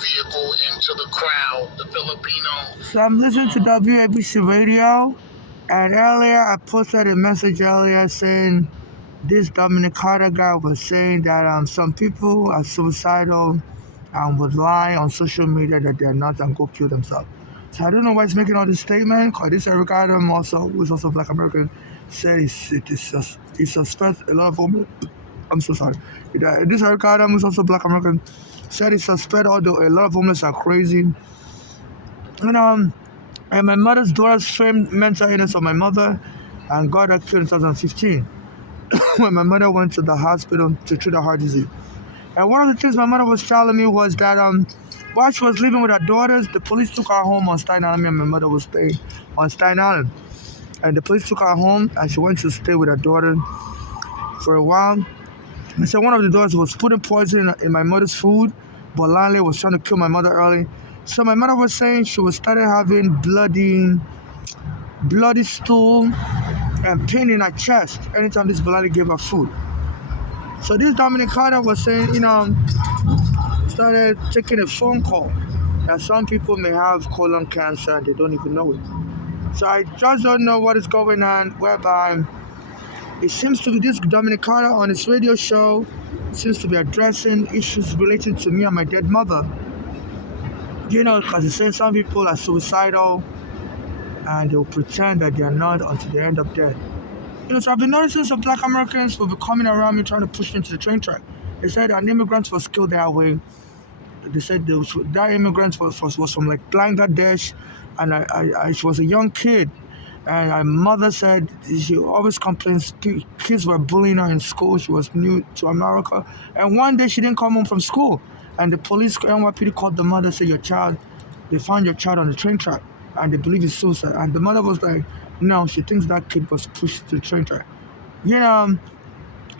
vehicle into the crowd. The Filipino. So I'm listening to WABC radio, and earlier I posted a message earlier saying this Dominic Carter guy was saying that some people are suicidal and would lie on social media that they're not and go kill themselves. So I don't know why he's making all this statement, because this Eric Adam also, who's also Black American, said he suspects a lot of homeless. I'm so sorry. This Eric Adam, who's also Black American, said he suspects although a lot of homeless are crazy. And my mother's daughter's framed mental illness on my mother and got her killed in 2015 when my mother went to the hospital to treat a heart disease. And one of the things my mother was telling me was that while she was living with her daughters, the police took her home on Staten Island. Me and my mother was staying on Staten Island. And the police took her home and she went to stay with her daughter for a while. And so one of the daughters was putting poison in my mother's food, but Lanley was trying to kill my mother early. So my mother was saying she was started having bloody stool and pain in her chest anytime this Bolani gave her food. So this Dominic Carter was saying, started taking a phone call that some people may have colon cancer and they don't even know it. So I just don't know what is going on, whereby it seems to be this Dominic Carter on his radio show seems to be addressing issues related to me and my dead mother. Because he's saying some people are suicidal and they'll pretend that they are not until the end of death. So I've been noticing some Black Americans will be coming around me trying to push me into the train track. They said an immigrant was killed that way. They said that immigrant was from like Bangladesh, and she was a young kid. And my mother said she always complains kids were bullying her in school. She was new to America. And one day she didn't come home from school. And the police, NYPD called the mother, said they found your child on the train track. And they believe it's suicide. And the mother was like, no, she thinks that kid was pushed to the train track.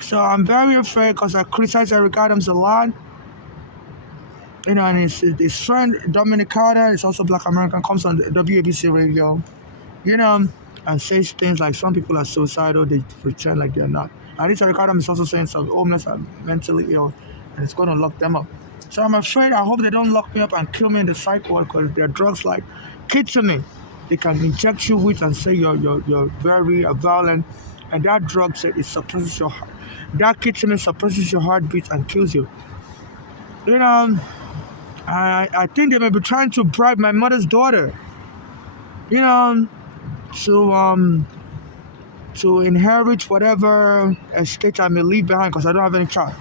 So I'm very afraid because I criticize Eric Adams a lot. And his friend Dominic Carter is also Black American, comes on the WABC radio, and says things like some people are suicidal, they pretend like they're not. And this Eric Adams is also saying some homeless are mentally ill and it's going to lock them up. So I'm afraid, I hope they don't lock me up and kill me in the psych ward because there are drugs like ketamine. They can inject you with and say you're very violent, and that drug it suppresses your heart. That ketamine suppresses your heartbeat and kills you. I think they may be trying to bribe my mother's daughter, to inherit whatever estate I may leave behind because I don't have any child.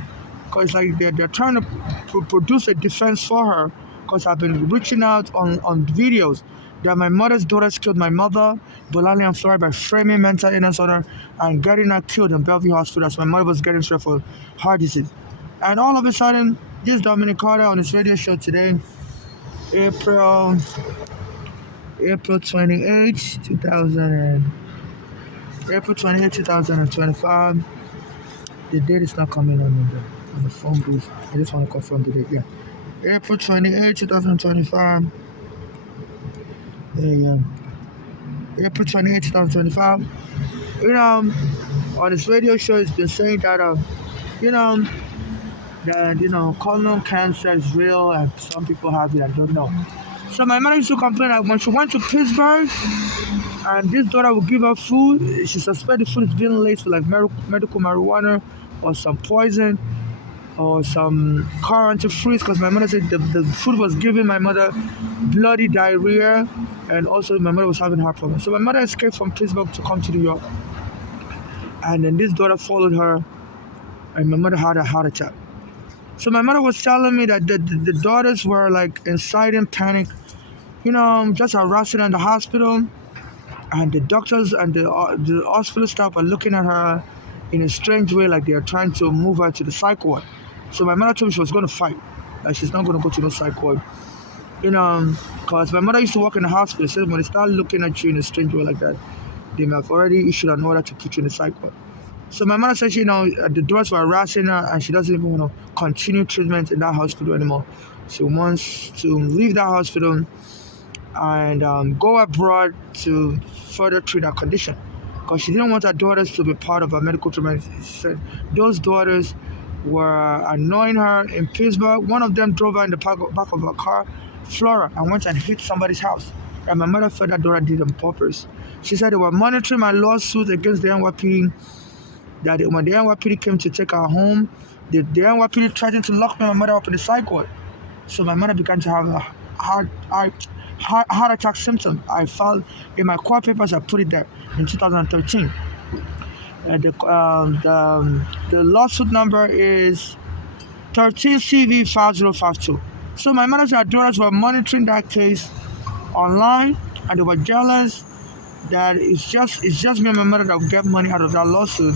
Because like they're trying to produce a defense for her because I've been reaching out on videos that my mother's daughters killed my mother, Bolani and Florida, by framing mental illness on her and getting her killed in Bellevue Hospital as my mother was getting treated for heart disease. And all of a sudden, this Dominic Carter on his radio show today, April 28, 2025. The date is not coming on the phone booth. I just want to confirm the date. Yeah. April 28, 2025. April 28, 2025. On his radio show, he's been saying that, colon cancer is real and some people have it, I don't know. So my mother used to complain that when she went to Pittsburgh and this daughter would give her food, she suspected the food is being laced with like medical marijuana or some poison or some car antifreeze, because my mother said the food was giving my mother bloody diarrhea, and also my mother was having heart problems. So my mother escaped from Pittsburgh to come to New York, and then this daughter followed her, and my mother had a heart attack. So my mother was telling me that the daughters were like inciting panic, just harassing her in the hospital, and the doctors and the hospital staff are looking at her in a strange way, like they are trying to move her to the psych ward. So my mother told me she was going to fight, like she's not going to go to no psych ward, because my mother used to work in the hospital. So when they start looking at you in a strange way like that, they may have already issued an order to put you in the psych ward. So my mother said, the doctors were harassing her and she doesn't even want to continue treatment in that hospital anymore. She wants to leave that hospital and go abroad to further treat her condition, because she didn't want her daughters to be part of her medical treatment. She said those daughters were annoying her in Pittsburgh. One of them drove her in the back of her car, Flora, and went and hit somebody's house. And my mother felt that daughter did on purpose. She said they were monitoring my lawsuit against the NYPD, that when the NYPD came to take her home, the NYPD threatened to lock me and my mother up in the psych ward. So my mother began to have a heart attack symptom. I filed in my court papers. I put it there in 2013. The lawsuit number is 13CV5052. So my mother and her daughters were monitoring that case online, and they were jealous that it's just me and my mother that would get money out of that lawsuit,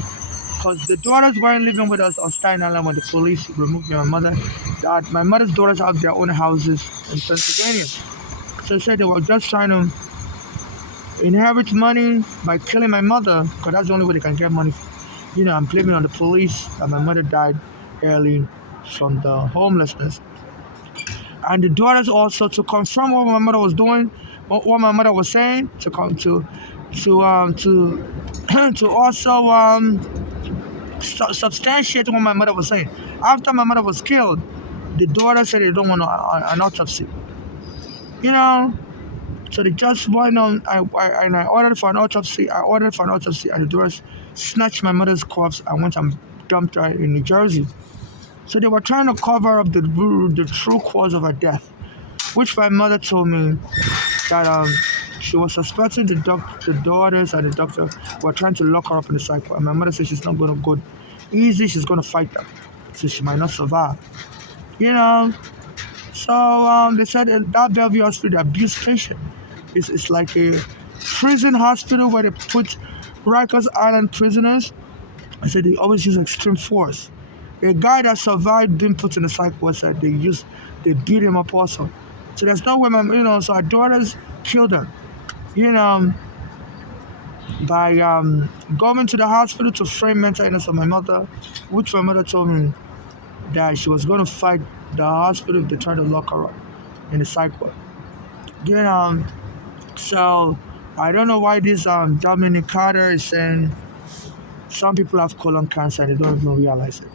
because the daughters weren't living with us on Staten Island when the police removed me and my mother. That my mother's daughters have their own houses in Pennsylvania. So they said they were just trying to inherit money by killing my mother, because that's the only way they can get money. I'm blaming on the police that my mother died early from the homelessness. And the daughters also, to confirm what my mother was doing, what my mother was saying, to come to also substantiate what my mother was saying. After my mother was killed, the daughter said they don't want an autopsy. So they just went on. I ordered for an autopsy. And the daughters snatched my mother's corpse and went and dumped her in New Jersey. So they were trying to cover up the true cause of her death, which my mother told me that she was suspecting the daughters and the doctor were trying to lock her up in the psych ward. And my mother said she's not going to go easy. She's going to fight them, so she might not survive. So they said that Bellevue Hospital, the abuse patient, it's like a prison hospital where they put Rikers Island prisoners. I said they always use extreme force. A guy that survived being put in the psych ward said they beat him up also. So there's no way, so our daughters killed her, by going to the hospital to frame mental illness of my mother, which my mother told me that she was going to fight the hospital if they tried to lock her up in the psych ward. So I don't know why this Dominic Carter is saying some people have colon cancer and they don't even realize it.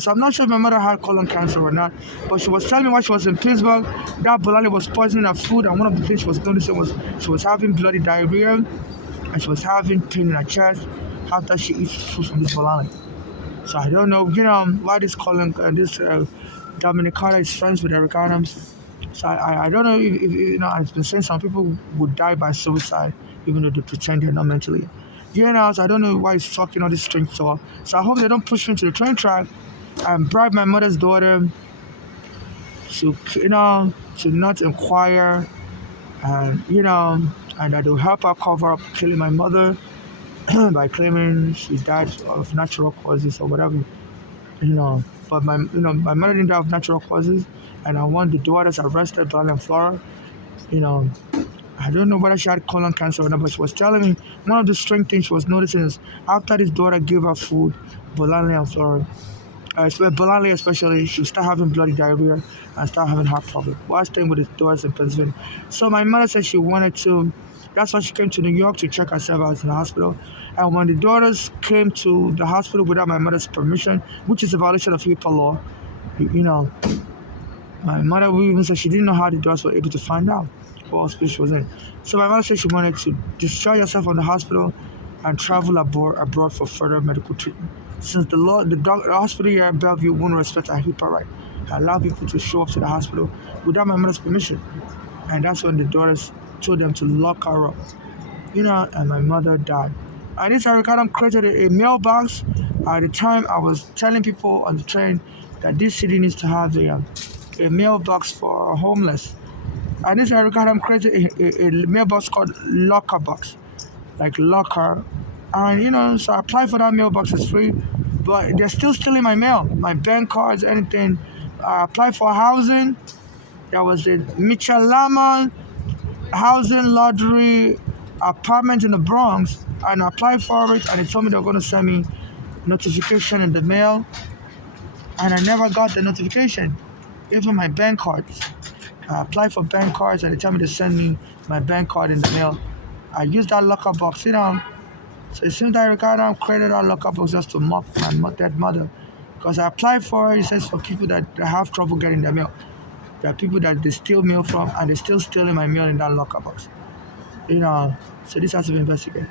So I'm not sure if my mother had colon cancer or not, but she was telling me while she was in Pittsburgh that Bolani was poisoning her food, and one of the things she was noticing was she was having bloody diarrhea and she was having pain in her chest after she eats food from this Bolani. So I don't know, why this Dominic Carter is friends with Eric Adams. So I don't know if I've been saying some people would die by suicide even though they pretend they're not mentally. So I don't know why he's talking all this strange talk. So I hope they don't push me to the train track and bribe my mother's daughter to not inquire, and and that they'll help her cover up killing my mother by claiming she died of natural causes or whatever. But my mother didn't die of natural causes, and I want the daughters arrested, Dolly and Flora. I don't know whether she had colon cancer or not, but she was telling me one of the strange things she was noticing is after this daughter gave her food, Bolani and Flora, Bolani especially, she would start having bloody diarrhea and start having heart problems while staying with the daughters in Pennsylvania. So my mother said she wanted to, that's why she came to New York to check herself out in the hospital. And when the daughters came to the hospital without my mother's permission, which is a violation of HIPAA law, my mother even said she didn't know how the daughters were able to find out what hospital she was in. So my mother said she wanted to discharge herself from the hospital and travel abroad for further medical treatment. Since the hospital here at Bellevue won't respect our HIPAA right, allow people to show up to the hospital without my mother's permission. And that's when the daughters told them to lock her up. And my mother died. And this Eric Adam created a mailbox. At the time, I was telling people on the train that this city needs to have a mailbox for homeless. And this Eric Adam created a mailbox called Locker Box, like locker. And so I applied for that mailbox. It's free, but they're still stealing my mail, my bank cards, anything. I applied for housing. There was a Mitchell Lamont housing lottery apartment in the Bronx, and I applied for it, and they told me they were going to send me notification in the mail, and I never got the notification, even my bank cards. I applied for bank cards, and they tell me to send me my bank card in the mail. I used that locker box, So it seems that Ricardo created that locker box just to mock my dead mother. Because I applied for it, it says for people that have trouble getting their mail. There are people that they steal mail from and they're still stealing my mail in that locker box. So this has to be investigated.